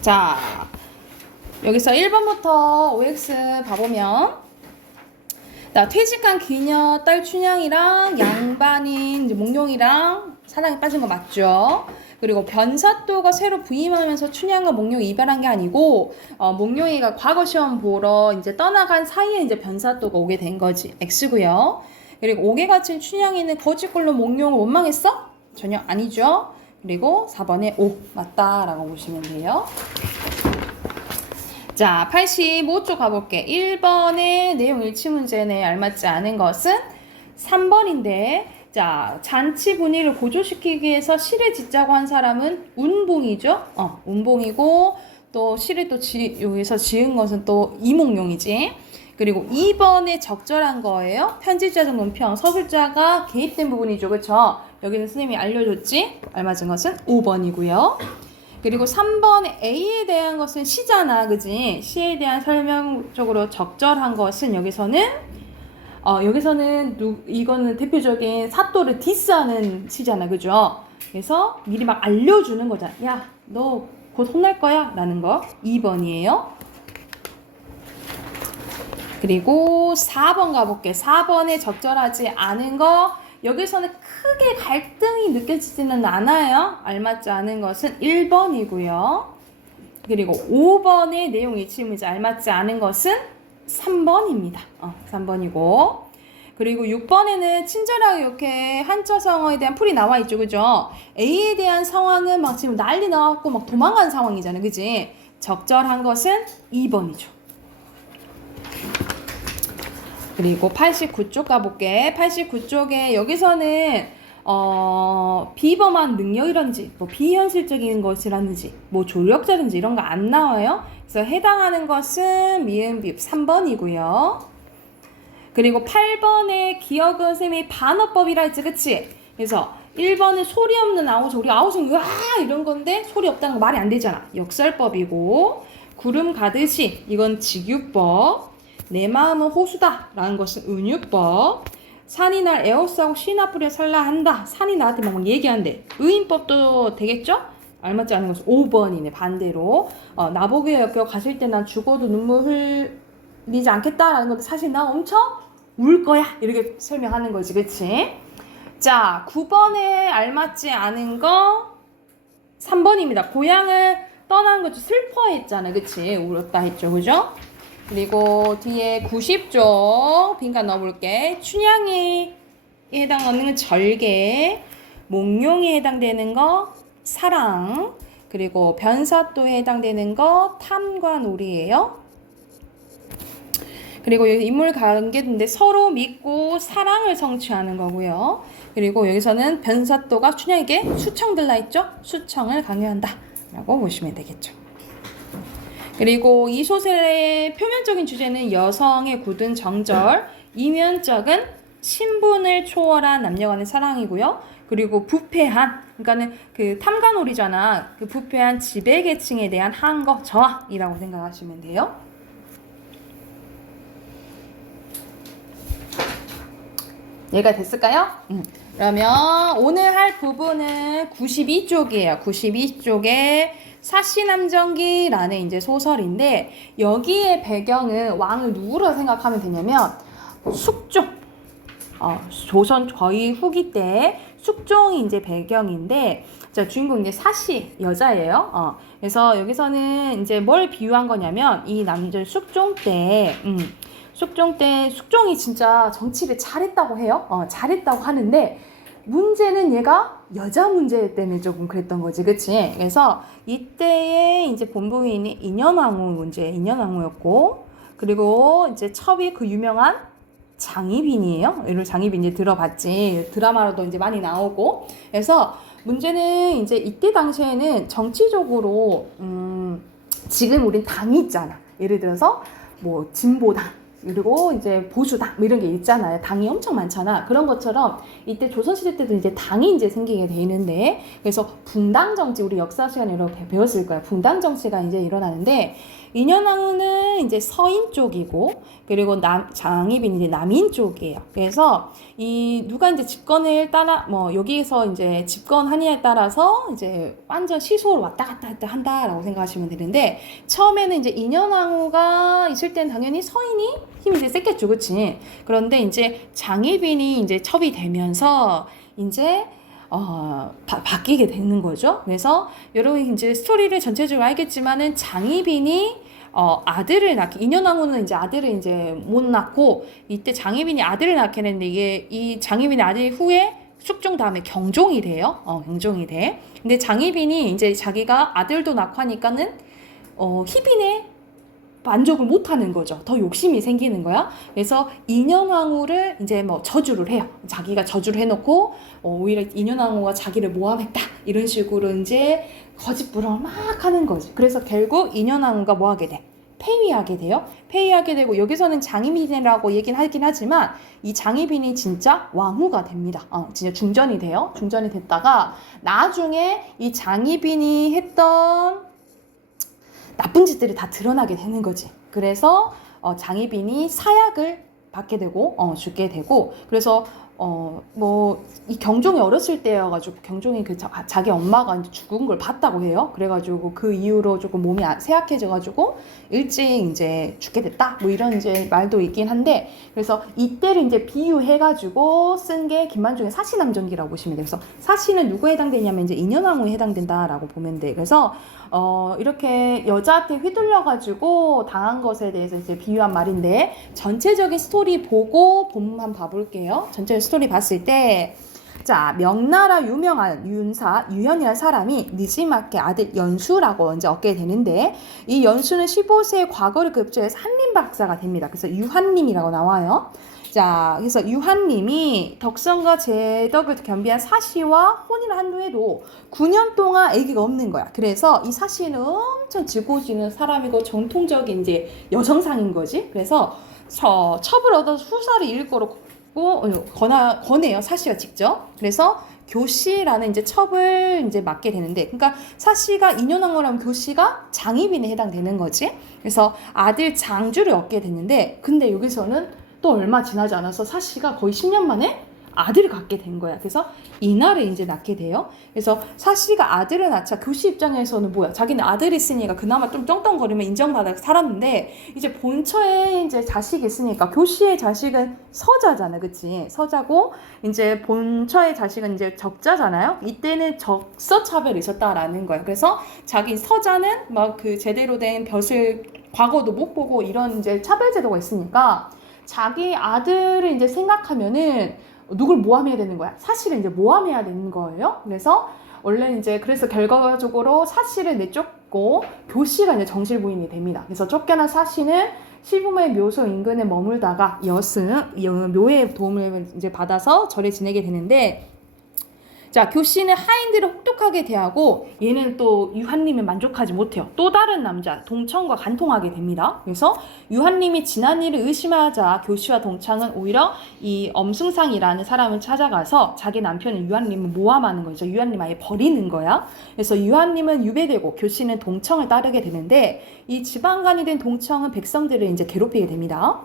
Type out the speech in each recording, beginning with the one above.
자, 여기서 1번부터 OX 봐보면, 나 퇴직한 귀녀 딸 춘향이랑 양반인 이제 몽룡이랑 사랑에 빠진 거 맞죠? 그리고 변사또가 새로 부임하면서 춘향과 몽룡이 이별한 게 아니고, 몽룡이가 과거 시험 보러 이제 떠나간 사이에 이제 변사또가 오게 된 거지. X고요. 그리고 옥에 갇힌 춘향이는 거짓골로 몽룡을 원망했어? 전혀 아니죠. 그리고 4번에 O 맞다라고 보시면 돼요. 자, 85쪽 가볼게. 1번의 내용 일치 문제에 알맞지 않은 것은 3번인데, 자, 잔치 분위기를 고조시키기 위해서 시를 짓자고 한 사람은 운봉이죠. 운봉이고, 또 시를 또 여기서 지은 것은 또 이몽룡이지. 그리고 2번에 적절한 거예요. 편집자적 논평, 서술자가 개입된 부분이죠. 그쵸? 여기는 선생님이 알려줬지? 알맞은 것은 5번이고요. 그리고 3번에 A에 대한 것은 시잖아, 그지? 시에 대한 설명적으로 적절한 것은 여기서는 이거는 대표적인 사또를 디스하는 시잖아, 그죠? 그래서 미리 막 알려주는 거잖아. 야, 너 곧 혼날 거야? 라는 거. 2번이에요. 그리고 4번 가볼게. 4번에 적절하지 않은 거. 여기서는 크게 갈등이 느껴지지는 않아요. 알맞지 않은 것은 1번이고요. 그리고 5번의 내용 일치 문제 알맞지 않은 것은 3번입니다. 3번이고. 그리고 6번에는 친절하게 이렇게 한자성어에 대한 풀이 나와 있죠. 그죠? A에 대한 상황은 막 지금 난리 나갖고 막 도망간 상황이잖아요. 그지? 적절한 것은 2번이죠. 그리고 89쪽 가볼게. 89쪽에 여기서는 비범한 능력이란지 뭐 비현실적인 것이라든지 뭐 조력자든지 이런 거 안 나와요. 그래서 해당하는 것은 미음 비읍 3번이고요. 그리고 8번에 기억은 선생님이 반어법이라 했지, 그치? 그래서 1번은 소리 없는 아우성, 우리 아우성 으아 이런 건데 소리 없다는 거 말이 안 되잖아. 역설법이고, 구름 가듯이 이건 직유법, 내 마음은 호수다 라는 것은 은유법, 산이 날 에워싸고 씨나 뿌려 살라 한다. 산이 나한테 막 얘기한대. 의인법도 되겠죠? 알맞지 않은 것은 5번이네. 반대로 나보게 엮여 가실 때 난 죽어도 눈물 흘리지 않겠다라는 건데 사실 나 엄청 울 거야 이렇게 설명하는 거지. 그치? 자, 9번에 알맞지 않은 거 3번입니다. 고향을 떠난 거 좀 슬퍼했잖아. 그치? 울었다 했죠. 그죠? 그리고 뒤에 90쪽 빈칸 넣어볼게. 춘향이 해당하는 건 절개, 몽룡이 해당되는 거 사랑, 그리고 변사또에 해당되는 거 탐과 놀이예요. 그리고 여기 인물 관계인데 서로 믿고 사랑을 성취하는 거고요. 그리고 여기서는 변사또가 춘향에게 수청 들라 했죠? 수청을 강요한다 라고 보시면 되겠죠. 그리고 이 소설의 표면적인 주제는 여성의 굳은 정절, 이면적은 신분을 초월한 남녀간의 사랑이고요. 그리고 부패한, 그러니까는 그 탐관오리잖아. 그 부패한 지배계층에 대한 항거, 저항이라고 생각하시면 돼요. 이해가 됐을까요? 그러면 오늘 할 부분은 92쪽이에요. 92쪽에 사시남정기라는 이제 소설인데 여기에 배경은 왕을 누구로 생각하면 되냐면 숙종. 조선 거의 후기 때 숙종이 이제 배경인데 자, 주인공 이제 사시 여자예요. 그래서 여기서는 이제 뭘 비유한 거냐면 이 남자 숙종 때 숙종이 진짜 정치를 잘했다고 해요. 잘했다고 하는데 문제는 얘가 여자 문제 때문에 조금 그랬던 거지, 그치? 그래서 이때의 이제 본부인이 인현왕후였고, 그리고 이제 첩이 그 유명한 장희빈이에요. 이를 장희빈 이제 들어봤지. 드라마로도 이제 많이 나오고. 그래서 문제는 이제 이때 당시에는 정치적으로, 지금 우린 당이 있잖아. 예를 들어서 뭐 진보당, 그리고 이제 보수당 뭐 이런 게 있잖아요. 당이 엄청 많잖아. 그런 것처럼 이때 조선시대 때도 이제 당이 이제 생기게 돼 있는데, 그래서 붕당 정치, 우리 역사 시간에 이렇게 배웠을 거야. 붕당 정치가 이제 일어나는데, 인현왕후는 이제 서인 쪽이고, 그리고 장희빈이 이제 남인 쪽이에요. 그래서 이 누가 이제 집권을 따라 뭐 여기에서 이제 집권하느냐에 따라서 이제 완전 시소로 왔다 갔다 한다라고 생각하시면 되는데, 처음에는 이제 인현왕후가 있을 땐 당연히 서인이 힘이 이제 셌겠죠, 그치? 그런데 이제 장희빈이 이제 첩이 되면서 이제 바뀌게 되는 거죠. 그래서 여러분 이제 스토리를 전체적으로 알겠지만은 장희빈이 아들을 낳게, 인현왕후는 이제 아들을 이제 못 낳고, 이때 장희빈이 아들을 낳게 됐는데, 이게 이 장희빈의 아들 후에 숙종 다음에 경종이 돼요. 경종이 돼. 근데 장희빈이 이제 자기가 아들도 낳고 하니까는 희빈의 만족을 못하는 거죠. 더 욕심이 생기는 거야. 그래서 인현왕후를 이제 뭐 저주를 해요. 자기가 저주를 해놓고 오히려 인현왕후가 자기를 모함했다 이런 식으로 이제 거짓부렁을 막 하는 거지. 그래서 결국 인현왕후가 뭐 하게 돼? 폐위하게 돼요. 폐위하게 되고, 여기서는 장희빈이라고 얘기는 하긴 하지만 이 장희빈이 진짜 왕후가 됩니다. 진짜 중전이 돼요. 중전이 됐다가 나중에 이 장희빈이 했던 나쁜 짓들이 다 드러나게 되는 거지. 그래서 장희빈이 사약을 받게 되고 죽게 되고, 그래서 뭐 이 경종이 어렸을 때여가지고 경종이 자기 엄마가 이제 죽은 걸 봤다고 해요. 그래가지고 그 이후로 조금 몸이 쇠약해져가지고 일찍 이제 죽게 됐다. 뭐 이런 이제 말도 있긴 한데, 그래서 이때를 이제 비유해가지고 쓴 게 김만중의 사시남전기라고 보시면 돼요. 그래서 사시는 누구에 해당되냐면 이제 인현왕후에 해당된다라고 보면 돼. 그래서 이렇게 여자한테 휘둘려가지고 당한 것에 대해서 이제 비유한 말인데, 전체적인 스토리 보고 본문만 봐볼게요. 전체적인 스토리 봤을 때, 자, 명나라 유명한 윤사 유현이라는 사람이 느지막의 아들 연수라고 이제 얻게 되는데, 이 연수는 15세의 과거를 급조해서 한림 박사가 됩니다. 그래서 유한림이라고 나와요. 자, 그래서 유한님이 덕선과 제덕을 겸비한 사시와 혼인을 한 후에도 9년 동안 아기가 없는 거야. 그래서 이 사시는 엄청 지고지는 사람이고 전통적인 이제 여성상인 거지. 그래서 첩을 얻어서 후사를 이을 거로 권해요. 사시가 직접. 그래서 교씨라는 이제 첩을 이제 맡게 되는데, 그러니까 사시가 인현왕후라면 교씨가 장희빈에 해당되는 거지. 그래서 아들 장주를 얻게 됐는데, 근데 여기서는 또 얼마 지나지 않아서 사시가 거의 10년 만에 아들을 갖게 된 거야. 그래서 이날에 이제 낳게 돼요. 그래서 사시가 아들을 낳자 교씨 입장에서는 뭐야? 자기는 아들이 있으니까 그나마 좀 떵떵거리면 인정받아 살았는데, 이제 본처에 이제 자식이 있으니까, 교씨의 자식은 서자잖아, 그치? 서자고 이제 본처의 자식은 이제 적자잖아요. 이때는 적서 차별이 있었다라는 거야. 그래서 자기 서자는 막 그 제대로 된 벼슬 과거도 못 보고 이런 이제 차별 제도가 있으니까, 자기 아들을 이제 생각하면은 누굴 모함해야 되는 거야? 사실은 이제 모함해야 되는 거예요. 그래서 원래 이제 그래서 결과적으로 사실을 내쫓고 교씨가 이제 정실 부인이 됩니다. 그래서 쫓겨난 사씨는 시부모의 묘소 인근에 머물다가 묘의 도움을 이제 받아서 절에 지내게 되는데, 자, 교씨는 하인들을 혹독하게 대하고, 얘는 또 유한님을 만족하지 못해요. 또 다른 남자 동청과 간통하게 됩니다. 그래서 유한님이 지난 일을 의심하자 교씨와 동청은 오히려 이 엄승상이라는 사람을 찾아가서 자기 남편은 유한님을 모함하는 거죠. 유한님 아예 버리는 거야. 그래서 유한님은 유배되고 교씨는 동청을 따르게 되는데, 이 지방관이 된 동청은 백성들을 이제 괴롭히게 됩니다.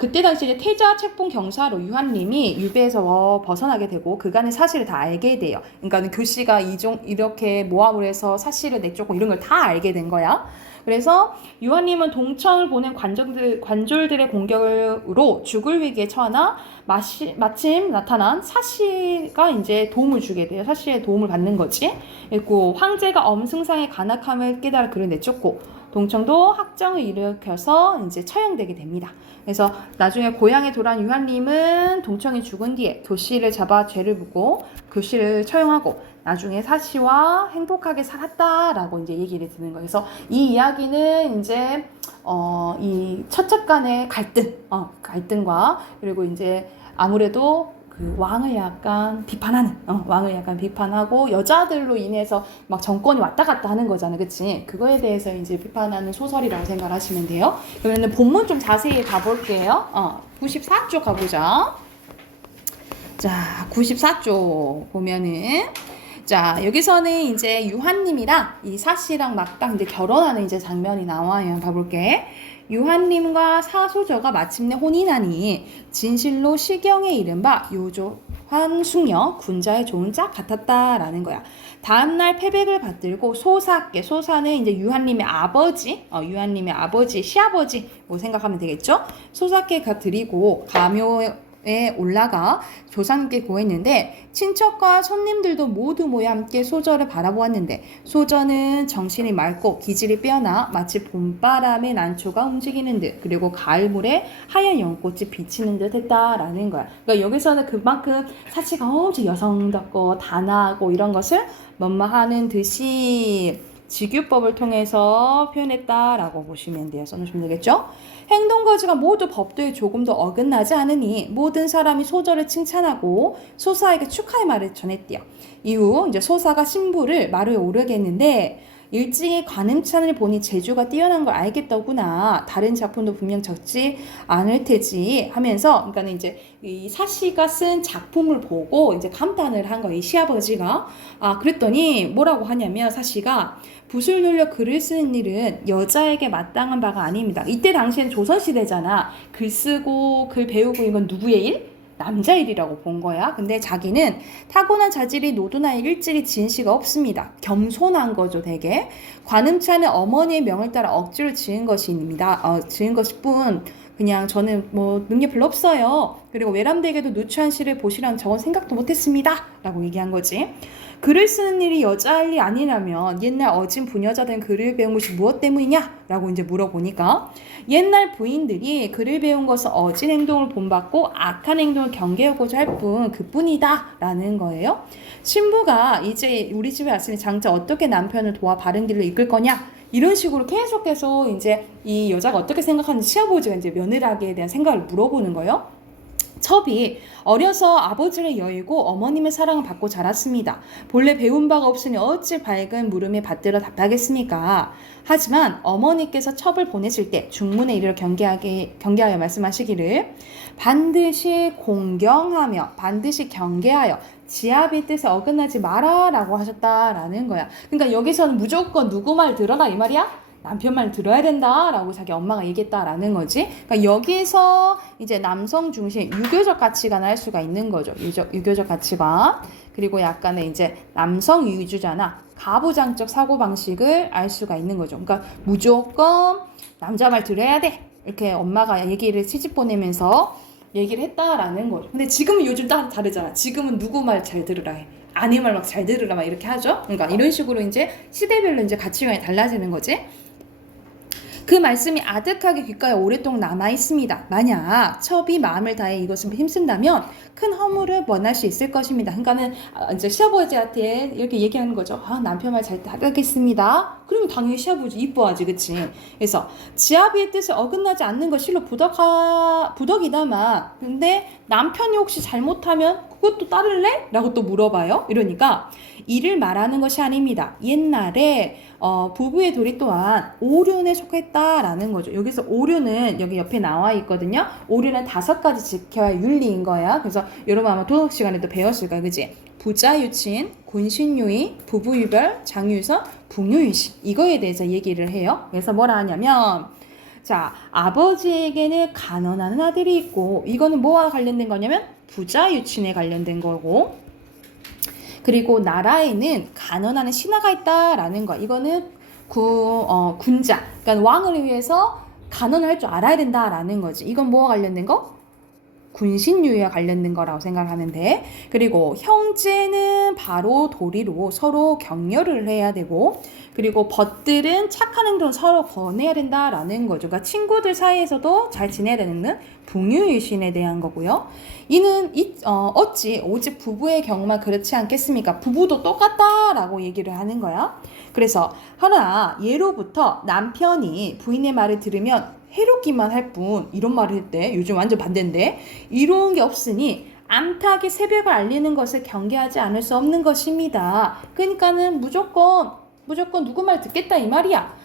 그때 당시 이제 태자 책봉 경사로 유한님이 유배에서 벗어나게 되고 그간의 사실을 다 알게 돼요. 그러니까 교씨가 이렇게 모함을 해서 사실을 내쫓고 이런 걸 다 알게 된 거야. 그래서 유한님은 동청을 보낸 관졸들의 공격으로 죽을 위기에 처하나 마침 나타난 사시가 이제 도움을 주게 돼요. 사시의 도움을 받는 거지. 그리고 황제가 엄승상의 간악함을 깨달아 그를 내쫓고, 동청도 학정을 일으켜서 이제 처형되게 됩니다. 그래서 나중에 고향에 돌아온 유한림은 동청이 죽은 뒤에 교씨를 잡아 죄를 묻고 교씨를 처형하고 나중에 사시와 행복하게 살았다라고 이제 얘기를 드는 거예요. 그래서 이 이야기는 이제 이 처첩 간의 갈등과, 그리고 이제 아무래도 그 왕을 약간 비판하는, 왕을 약간 비판하고 여자들로 인해서 막 정권이 왔다 갔다 하는 거잖아, 그치? 그거에 대해서 이제 비판하는 소설이라고 생각하시면 돼요. 그러면 본문 좀 자세히 가볼게요. 94쪽 가보자. 자, 94쪽 보면은 자, 여기서는 이제 유한님이랑 이 사씨랑 막딱 이제 결혼하는 이제 장면이 나와요. 봐볼게. 유한님과 사소저가 마침내 혼인하니 진실로 시경에 이른 바 요조환 숙녀 군자의 좋은 짝 같았다라는 거야. 다음날 패백을 받들고 소사께, 소사는 이제 유한님의 아버지, 유한님의 아버지, 시아버지 뭐 생각하면 되겠죠? 소사께 드리고 가묘에 올라가 조상께 고했는데 친척과 손님들도 모두 모여 함께 소저를 바라보았는데 소저는 정신이 맑고 기질이 빼어나 마치 봄바람에 난초가 움직이는 듯 그리고 가을물에 하얀 연꽃이 비치는 듯 했다라는 거야. 그러니까 여기서는 그만큼 사치가 엄청 여성답고 단아하고 이런 것을 뭐뭐하는 듯이 직유법을 통해서 표현했다라고 보시면 돼요. 써놓으시면 되겠죠? 행동거지가 모두 법도에 조금도 어긋나지 않으니 모든 사람이 소저를 칭찬하고 소사에게 축하의 말을 전했대요. 이후 이제 소사가 신부를 마루에 오르게 했는데 일찍이 관음찬을 보니 재주가 뛰어난 걸 알겠더구나. 다른 작품도 분명 적지 않을 테지 하면서, 그러니까 이제 이 사씨가 쓴 작품을 보고 이제 감탄을 한 거예요. 이 시아버지가. 그랬더니 뭐라고 하냐면 사씨가 붓을 눌려 글을 쓰는 일은 여자에게 마땅한 바가 아닙니다. 이때 당시엔 조선시대잖아. 글 쓰고 글 배우고 이건 누구의 일? 남자 일이라고 본 거야. 근데 자기는 타고난 자질이 노도나 일찍이 진시가 없습니다. 겸손한 거죠, 되게. 관음차는 어머니의 명을 따라 억지로 지은 것입니다. 지은 것일 뿐 그냥 저는 뭐 능력 별로 없어요. 그리고 외람되게도 누추한 시를 보시라는 저건 생각도 못했습니다. 라고 얘기한 거지. 글을 쓰는 일이 여자 할 일이 아니라면 옛날 어진 부녀자들은 글을 배운 것이 무엇 때문이냐? 라고 이제 물어보니까 옛날 부인들이 글을 배운 것은 어진 행동을 본받고 악한 행동을 경계하고자 할 뿐 그뿐이다 라는 거예요. 신부가 이제 우리 집에 왔으니 장차 어떻게 남편을 도와 바른 길로 이끌 거냐? 이런 식으로 계속해서 이제 이 여자가 어떻게 생각하는지 시아버지가 이제 며느라기에 대한 생각을 물어보는 거예요. 첩이 어려서 아버지를 여의고 어머님의 사랑을 받고 자랐습니다. 본래 배운 바가 없으니 어찌 밝은 물음에 받들어 답하겠습니까? 하지만 어머니께서 첩을 보내실 때 중문에 이르러 경계하여 말씀하시기를 반드시 공경하며 반드시 경계하여 지아비 뜻에 어긋나지 마라 라고 하셨다라는 거야. 그러니까 여기서는 무조건 누구 말 들어라 이 말이야? 남편 말 들어야 된다 라고 자기 엄마가 얘기했다라는 거지. 그러니까 여기서 이제 남성 중심 유교적 가치관을 할 수가 있는 거죠. 유교적 가치관. 그리고 약간의 이제 남성 위주잖아. 가부장적 사고방식을 알 수가 있는 거죠. 그러니까 무조건 남자 말 들어야 돼. 이렇게 엄마가 얘기를 시집 보내면서 얘기를 했다라는 거죠. 근데 지금은 요즘 다르잖아. 지금은 누구 말 잘 들으라 해. 아내 말 막 잘 들으라 막 이렇게 하죠. 그러니까 이런 식으로 이제 시대별로 이제 가치관이 달라지는 거지. 그 말씀이 아득하게 귓가에 오랫동안 남아 있습니다. 만약 첩이 마음을 다해 이것을 힘쓴다면 큰 허물을 면할 수 있을 것입니다. 그러니까는 이제 시아버지한테 이렇게 얘기하는 거죠. 남편 말 잘 하겠습니다. 그러면 당연히 시아버지 이뻐하지, 그치? 그래서 지아비의 뜻에 어긋나지 않는 것 실로 부덕이다마. 근데 남편이 혹시 잘못하면 그것도 따를래? 라고 또 물어봐요. 이러니까 이를 말하는 것이 아닙니다. 옛날에 부부의 도리 또한 오륜에 속했다라는 거죠. 여기서 오륜은 여기 옆에 나와 있거든요. 오륜은 5가지 지켜야 할 윤리인 거야. 그래서 여러분 아마 도덕 시간에도 배웠을 거야, 그지? 부자유친, 군신유의, 부부유별, 장유선, 북유유신 이거에 대해서 얘기를 해요. 그래서 뭐라 하냐면 자, 아버지에게는 간언하는 아들이 있고 이거는 뭐와 관련된 거냐면 부자유친에 관련된 거고 그리고 나라에는 간언하는 신하가 있다라는 거. 이거는 군자, 그러니까 왕을 위해서 간언을 할 줄 알아야 된다라는 거지. 이건 뭐와 관련된 거? 군신유에 관련된 거라고 생각하면 돼. 그리고 형제는 바로 도리로 서로 격려를 해야 되고 그리고 벗들은 착한 행동을 서로 권해야 된다라는 거죠. 그러니까 친구들 사이에서도 잘 지내야 되는 북유유신에 대한 거고요. 이는 어찌 오직 부부의 경우만 그렇지 않겠습니까? 부부도 똑같다라고 얘기를 하는 거야. 그래서 하나 예로부터 남편이 부인의 말을 들으면 해롭기만 할 뿐 이런 말을 할 때 요즘 완전 반대인데 이런 게 없으니 암탉이 새벽을 알리는 것을 경계하지 않을 수 없는 것입니다. 그러니까는 무조건 누구 말 듣겠다 이 말이야.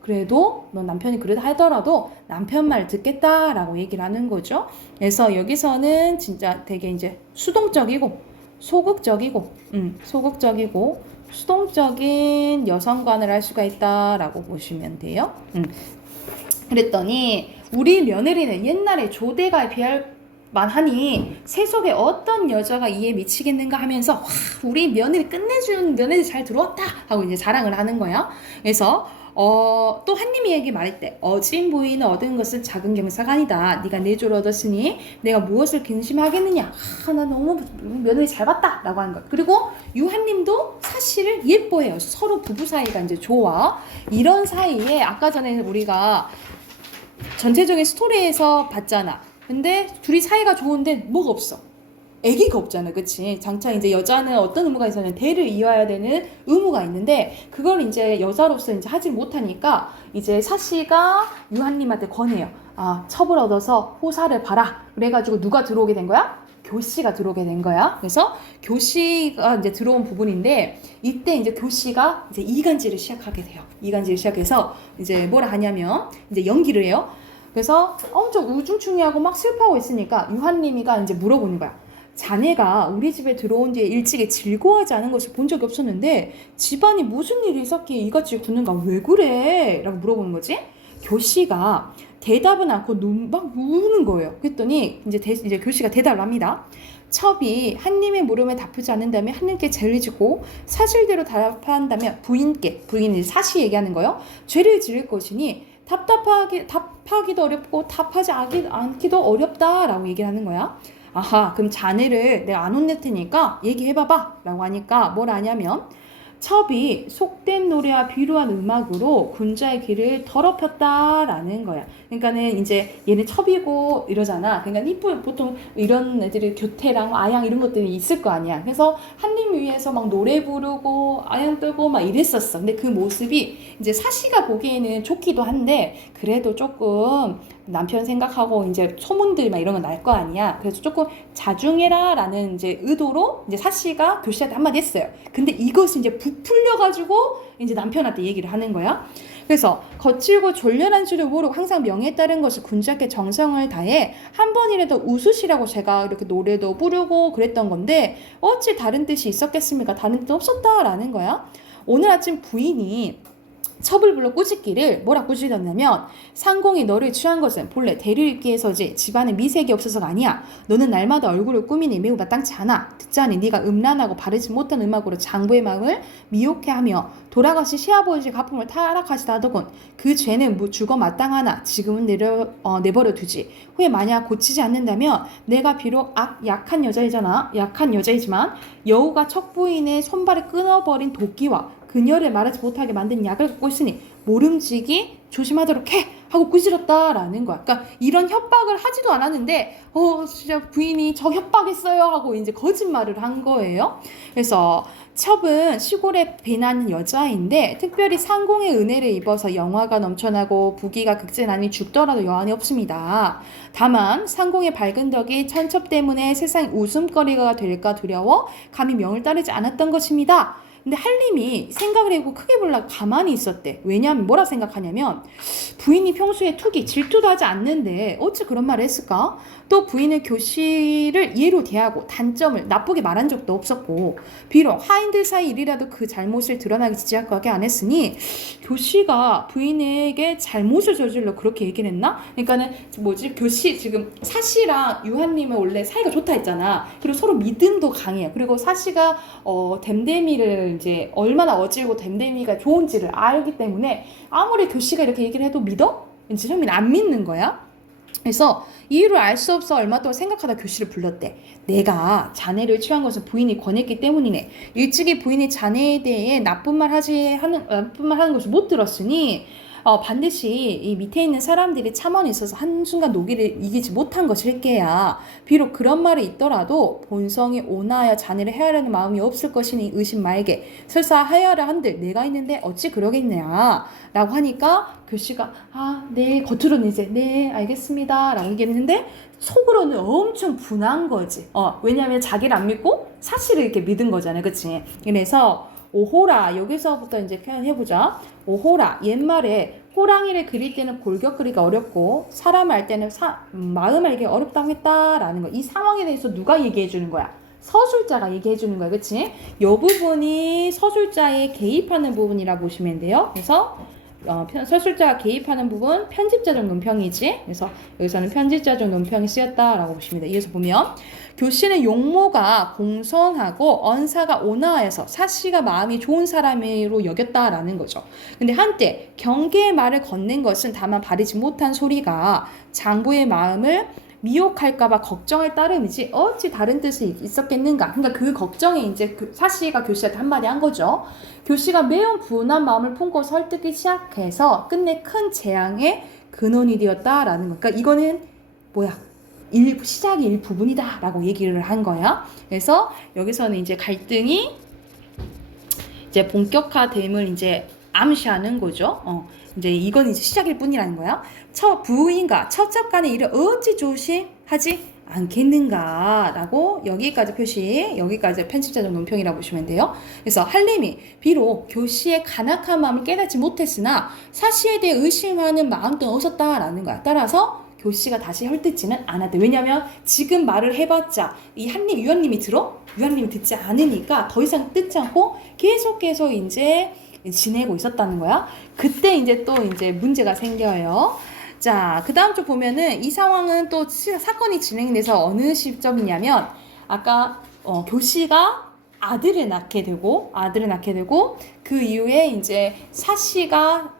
그래도 너 남편이 그래도 하더라도 남편 말 듣겠다라고 얘기를 하는 거죠. 그래서 여기서는 진짜 되게 이제 수동적이고 소극적이고 수동적인 여성관을 할 수가 있다라고 보시면 돼요. 그랬더니 우리 며느리는 옛날에 조대가에 비할 만하니 세속에 어떤 여자가 이에 미치겠는가 하면서 와, 우리 며느리 끝내준 며느리 잘 들어왔다 하고 이제 자랑을 하는 거야. 그래서 또 한님이 얘기 말했대. 어진 부인은 얻은 것은 작은 경사가 아니다. 네가 내 조를 얻었으니 내가 무엇을 근심하겠느냐. 나 너무 며느리 잘 봤다 라고 하는 거. 그리고 유한님도 사실을 예뻐해요. 서로 부부 사이가 이제 좋아. 이런 사이에 아까 전에 우리가 전체적인 스토리에서 봤잖아. 근데 둘이 사이가 좋은데 뭐가 없어. 애기가 없잖아. 그치? 장차 이제 여자는 어떤 의무가 있었냐면 대를 이어야 되는 의무가 있는데 그걸 이제 여자로서 이제 하지 못하니까 이제 사씨가 유한님한테 권해요. 첩을 얻어서 호사를 봐라. 그래가지고 누가 들어오게 된 거야? 교씨가 들어오게 된 거야. 그래서 교씨가 이제 들어온 부분인데 이때 이제 교씨가 이제 이간질을 시작하게 돼요. 이간질을 시작해서 이제 뭐라 하냐면 이제 연기를 해요. 그래서 엄청 우중충해하고 막 슬퍼하고 있으니까 유한님이가 이제 물어보는 거야. 자네가 우리 집에 들어온 뒤에 일찍이 즐거워하지 않은 것을 본 적이 없었는데 집안이 무슨 일이 있었기에 이같이 구는가 왜 그래? 라고 물어보는 거지. 교씨가 대답은 않고 막 우는 거예요. 그랬더니 이제 교씨가 대답을 합니다. 첩이 한님의 물음에 답하지 않는다면 한님께 죄를 지고 사실대로 답한다면 부인이 사시 얘기하는 거예요. 죄를 지을 것이니 답하기도 어렵고 답하지 않기도 어렵다라고 얘기를 하는 거야. 그럼 자네를 내가 안 혼낼 테니까 얘기해봐봐 라고 하니까 뭘 하냐면 첩이 속된 노래와 비루한 음악으로 군자의 귀를 더럽혔다라는 거야. 그러니까는 이제 얘는 첩이고 이러잖아. 그러니까 보통 이런 애들이 교태랑 아양 이런 것들이 있을 거 아니야. 그래서 한님 위해서 막 노래 부르고 아양 뜨고 막 이랬었어. 근데 그 모습이 이제 사씨가 보기에는 좋기도 한데 그래도 조금 남편 생각하고 이제 소문들 막 이런 거 날 거 아니야. 그래서 조금 자중해라라는 이제 의도로 이제 사씨가 교씨한테 한마디 했어요. 근데 이것이 이제 부풀려가지고 이제 남편한테 얘기를 하는 거야. 그래서 거칠고 졸렬한 줄을 모르고 항상 명예에 따른 것을 군자께 정성을 다해 한 번이라도 웃으시라고 제가 이렇게 노래도 부르고 그랬던 건데 어찌 다른 뜻이 있었겠습니까? 다른 뜻 없었다라는 거야. 오늘 아침 부인이 첩을 불러 꾸짖기를 뭐라 꾸짖었냐면 상공이 너를 취한 것은 본래 대를 읽기 위해서지 집안에 미색이 없어서가 아니야. 너는 날마다 얼굴을 꾸미니 매우 마땅치 않아. 듣자니 네가 음란하고 바르지 못한 음악으로 장부의 마음을 미혹해하며 돌아가신 시아버지의 가품을 타락하시다 하더군. 그 죄는 죽어 마땅하나 지금은 내버려 두지. 후에 만약 고치지 않는다면 내가 비록 약한 여자이지만 여우가 척부인의 손발을 끊어버린 도끼와 그녀를 말하지 못하게 만든 약을 갖고 있으니 모름지기 조심하도록 해 하고 꾸짖었다라는 거야. 그러니까 이런 협박을 하지도 않았는데 진짜 부인이 저 협박했어요 하고 이제 거짓말을 한 거예요. 그래서 첩은 시골에 배난 여자인데 특별히 상공의 은혜를 입어서 영화가 넘쳐나고 부귀가 극진하니 죽더라도 여한이 없습니다. 다만 상공의 밝은 덕이 천첩 때문에 세상 웃음거리가 될까 두려워 감히 명을 따르지 않았던 것입니다. 근데 한림이 생각을 해보고 크게 보려고 가만히 있었대. 왜냐하면 뭐라 생각하냐면 부인이 평소에 툭이 질투도 하지 않는데 어찌 그런 말을 했을까? 또 부인은 교씨를 예로 대하고 단점을 나쁘게 말한 적도 없었고 비록 하인들 사이 일이라도 그 잘못을 드러나게 지지하게 안 했으니 교씨가 부인에게 잘못을 저질러 그렇게 얘기를 했나? 그러니까는 교씨 지금 사씨랑 유한님은 원래 사이가 좋다 했잖아. 그리고 서로 믿음도 강해요. 그리고 사씨가 댐댐이를 이제 얼마나 어질고 댐댐이가 좋은지를 알기 때문에 아무리 교씨가 이렇게 얘기를 해도 믿어? 왠지 현민이 안 믿는 거야. 그래서 이유를 알 수 없어 얼마 동안 생각하다 교씨를 불렀대. 내가 자네를 취한 것은 부인이 권했기 때문이네. 일찍이 부인이 자네에 대해 나쁜 말 하는 것을 못 들었으니 반드시 이 밑에 있는 사람들이 참원에 있어서 한순간 노기를 이기지 못한 것일게야. 비록 그런 말이 있더라도 본성이 온하여 자네를 해하려는 마음이 없을 것이니 의심 말게. 설사 하여라 한들 내가 있는데 어찌 그러겠냐 라고 하니까 교씨가 네, 겉으로는 이제 네, 알겠습니다 라고 얘기했는데 속으로는 엄청 분한 거지. 왜냐면 자기를 안 믿고 사실을 이렇게 믿은 거잖아요. 그치? 그래서 오호라, 여기서부터 이제 표현해보자. 오호라, 옛말에 호랑이를 그릴 때는 골격 그리기가 어렵고 사람 알 때는 마음 알기 어렵다고 했다라는 거. 이 상황에 대해서 누가 얘기해 주는 거야? 서술자가 얘기해 주는 거야. 그치? 이 부분이 서술자에 개입하는 부분이라 보시면 돼요. 그래서 서술자가 개입하는 부분 편집자적 논평이지. 그래서 여기서는 편집자적 논평이 쓰였다라고 보시면 돼요. 이어서 보면 교씨는 용모가 공손하고 언사가 온화해서 사씨가 마음이 좋은 사람으로 여겼다라는 거죠. 근데 한때 경계의 말을 건넨 것은 다만 바르지 못한 소리가 장부의 마음을 미혹할까봐 걱정할 따름이지 어찌 다른 뜻이 있었겠는가. 그러니까 그 걱정에 이제 사씨가 교씨한테 한마디 한 거죠. 교씨가 매우 분한 마음을 품고 설득이 시작해서 끝내 큰 재앙의 근원이 되었다라는 거. 그러니까 이거는 뭐야? 시작이 일부분이다 라고 얘기를 한 거야. 그래서 여기서는 이제 갈등이 이제 본격화됨을 이제 암시하는 거죠. 이제 이건 이제 시작일 뿐이라는 거야. 부인과 처첩 간의 일을 어찌 조심하지 않겠는가 라고 여기까지 편집자적 논평이라고 보시면 돼요. 그래서 한림이 비록 교씨의 간악한 마음을 깨닫지 못했으나 사씨에 대해 의심하는 마음도 없었다라는 거야. 따라서 교씨가 다시 헐뜯지는 않았대. 왜냐면 지금 말을 해봤자 이 유한님이 유한님이 듣지 않으니까 더 이상 뜯지 않고 계속 이제 지내고 있었다는 거야. 그때 이제 또 이제 문제가 생겨요. 자, 그 다음 쪽 보면은 이 상황은 또 사건이 진행돼서 어느 시점이냐면 아까 교씨가 아들을 낳게 되고 그 이후에 이제 사씨가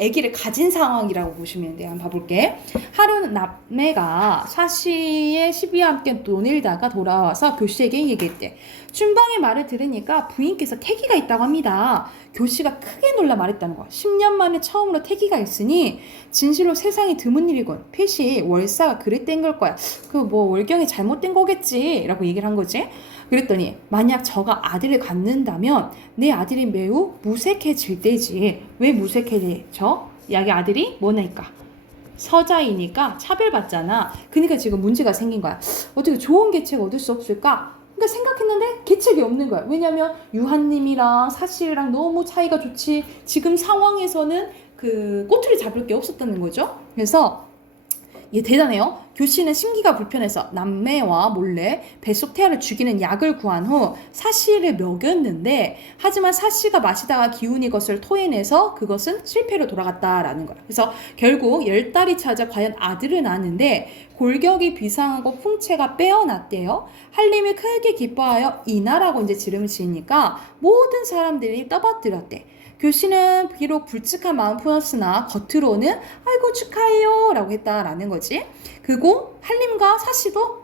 아기를 가진 상황이라고 보시면 돼요. 한번 봐볼게. 하루는 남매가 사씨의 시비와 함께 논일다가 돌아와서 교씨에게 얘기했대. 춘방의 말을 들으니까 부인께서 태기가 있다고 합니다. 교씨가 크게 놀라 말했다는 거야. 10년 만에 처음으로 태기가 있으니 진실로 세상이 드문 일이군. 필시 월사가 그릇된 걸 거야. 월경이 잘못된 거겠지 라고 얘기를 한 거지. 그랬더니 만약 저가 아들을 갖는다면 내 아들이 매우 무색해질 때지. 왜 무색해져? 야기 아들이 뭐냐니까 서자이니까 차별받잖아. 그러니까 지금 문제가 생긴 거야. 어떻게 좋은 계책 얻을 수 없을까? 그러니까 생각했는데 계책이 없는 거야. 왜냐면 유한님이랑 사씨랑 너무 차이가 좋지. 지금 상황에서는 그 꼬투리 잡을 게 없었다는 거죠. 그래서 얘 대단해요. 교씨는 심기가 불편해서 남매와 몰래 뱃속 태아를 죽이는 약을 구한 후 사씨를 먹였는데 하지만 사씨가 마시다가 기운이 것을 토해내서 그것은 실패로 돌아갔다라는 거야. 그래서 결국 10달이 차자 과연 아들을 낳았는데 골격이 비상하고 풍채가 빼어났대요. 한림이 크게 기뻐하여 이나라고 이제 지름을 지으니까 모든 사람들이 떠받들었대. 교씨는 비록 불측한 마음 품었으나 겉으로는 아이고 축하해요 라고 했다라는 거지. 그리고 한림과 사씨도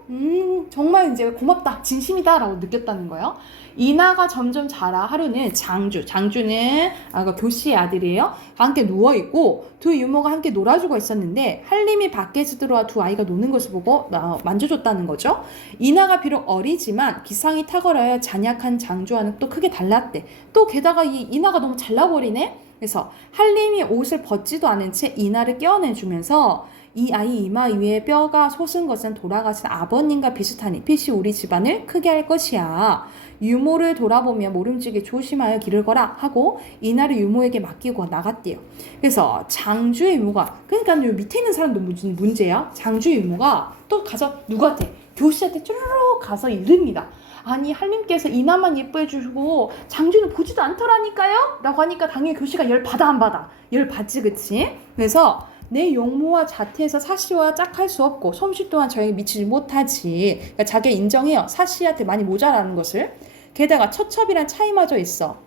정말 이제 고맙다 진심이다 라고 느꼈다는 거예요. 이나가 점점 자라 하루는 장주는 교씨의 아들이에요. 함께 누워있고 두 유모가 함께 놀아주고 있었는데 한림이 밖에서 들어와 두 아이가 노는 것을 보고 만져줬다는 거죠. 이나가 비록 어리지만 기상이 탁월하여 잔약한 장주와는 또 크게 달랐대. 또 게다가 이 이나가 너무 잘나버리네. 그래서 한림이 옷을 벗지도 않은 채 이나를 껴안아주면서 이 아이 이마 위에 뼈가 솟은 것은 돌아가신 아버님과 비슷하니 필시 우리 집안을 크게 할 것이야. 유모를 돌아보며 모름지기 조심하여 길을 거라 하고 이나를 유모에게 맡기고 나갔대요. 그래서 장주의 유모가 그러니까 밑에 있는 사람도 문제야. 장주의 유모가 또 가서 누구한테? 교씨한테 쭈르륵 가서 이릅니다. 아니 한림께서 이나만 예뻐해 주시고 장주는 보지도 않더라니까요? 라고 하니까 당연히 교씨가 열 받아 안 받아? 열 받지 그치? 그래서 내 용모와 자태에서 사씨와 짝할 수 없고 솜씨 또한 저에게 미치지 못하지. 그러니까 자기가 인정해요. 사씨한테 많이 모자라는 것을. 게다가 처첩이란 차이마저 있어.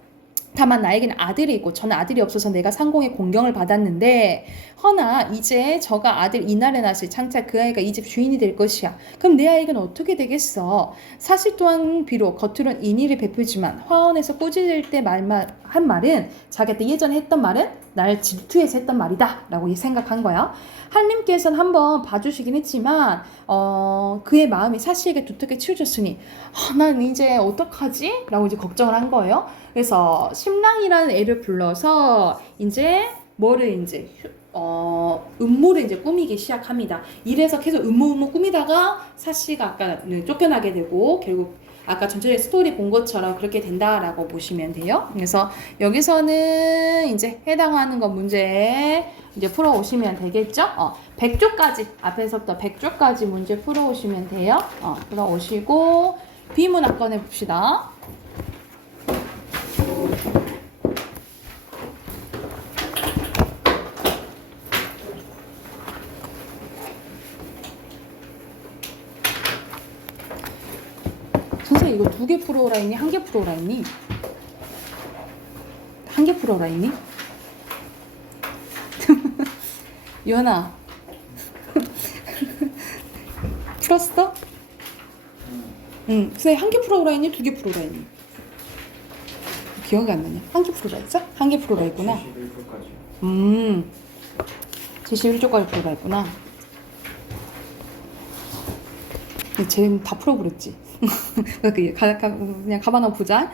다만 나에게는 아들이 있고 저는 아들이 없어서 내가 상공의 공경을 받았는데 허나 이제 저가 아들 이날에 낳았을 장차 그 아이가 이 집 주인이 될 것이야. 그럼 내 아이는 어떻게 되겠어? 사실 또한 비록 겉으론 인의를 베풀지만 화원에서 꾸짖을 때 한 말은 자기한테 예전에 했던 말은 날 질투해서 했던 말이다 라고 생각한 거야. 하나님께서는 한번 봐주시긴 했지만 그의 마음이 사시에게 두텁게 치우쳤으니 난 이제 어떡하지? 라고 이제 걱정을 한 거예요. 그래서 심랑이라는 애를 불러서 이제 뭐를 이제 음모를 이제 꾸미기 시작합니다. 이래서 계속 음모 꾸미다가 사씨가 아까 쫓겨나게 되고 결국 아까 전체적인 스토리 본 것처럼 그렇게 된다라고 보시면 돼요. 그래서 여기서는 이제 해당하는 거 문제 이제 풀어 오시면 되겠죠. 100조까지 앞에서부터 100조까지 문제 풀어 오시면 돼요. 풀어 오시고 비문학 꺼내 봅시다. 선생님 이거 2개 풀어오라 했니? 1개 풀어오라 했니? 1개 풀어오라 했니? 유연아 풀었어? 응. 선생님 1개 풀어오라 했니? 2개 풀어오라 했니? 기억이 안 나냐? 1개 풀어오라 했어? 1개 풀어오라 했구나. 71조까지 풀어오라 했구나. 쟤는 다 풀어버렸지. 그냥 가만히 보자.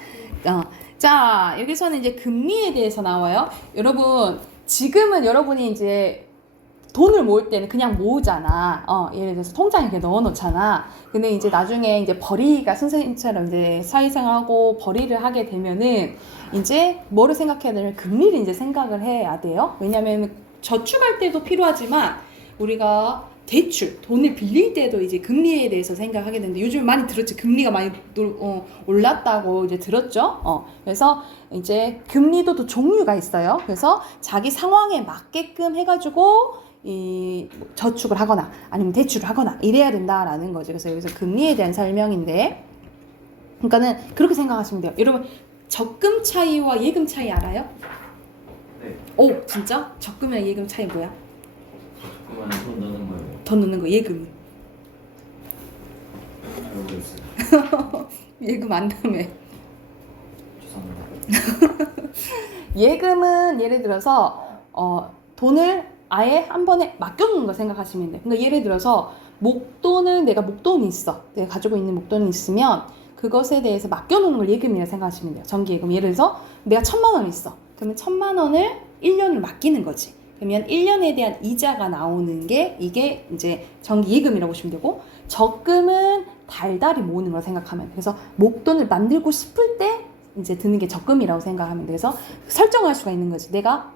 자, 여기서는 이제 금리에 대해서 나와요. 여러분, 지금은 여러분이 이제 돈을 모을 때는 그냥 모으잖아. 예를 들어서 통장에 이렇게 넣어 놓잖아. 근데 이제 나중에 이제 벌이가 선생님처럼 이제 사회생활하고 벌이를 하게 되면은 이제 뭐를 생각해야 되냐면 금리를 이제 생각을 해야 돼요. 왜냐면 저축할 때도 필요하지만 우리가 대출, 돈을 빌릴 때도 이제 금리에 대해서 생각하게 되는데 요즘 많이 들었지. 금리가 많이 올랐다고 이제 들었죠. 그래서 이제 금리도 또 종류가 있어요. 그래서 자기 상황에 맞게끔 해가지고 이 저축을 하거나 아니면 대출을 하거나 이래야 된다라는 거죠. 그래서 여기서 금리에 대한 설명인데, 그러니까는 그렇게 생각하시면 돼요. 여러분 적금 차이와 예금 차이 알아요? 네. 오, 진짜? 적금이랑 예금 차이 뭐야? 적금은 돈 넣는 거예요. 더 넣는 거. 예금은? 모르겠어요. 예금 안 넣으면 죄송합니다. 예금은 예를 들어서 돈을 아예 한 번에 맡겨놓는 거 생각하시면 돼요. 그러니까 예를 들어서 내가 목돈이 있어. 내가 가지고 있는 목돈이 있으면 그것에 대해서 맡겨놓는 걸 예금이라고 생각하시면 돼요. 정기예금. 예를 들어서 내가 1,000만 원 있어. 그러면 1,000만 원을 1년을 맡기는 거지. 그러면 1년에 대한 이자가 나오는 게 이게 이제 정기예금이라고 보시면 되고, 적금은 달달이 모으는 걸 생각하면 돼요. 그래서 목돈을 만들고 싶을 때 이제 드는 게 적금이라고 생각하면 돼요. 그래서 설정할 수가 있는 거지. 내가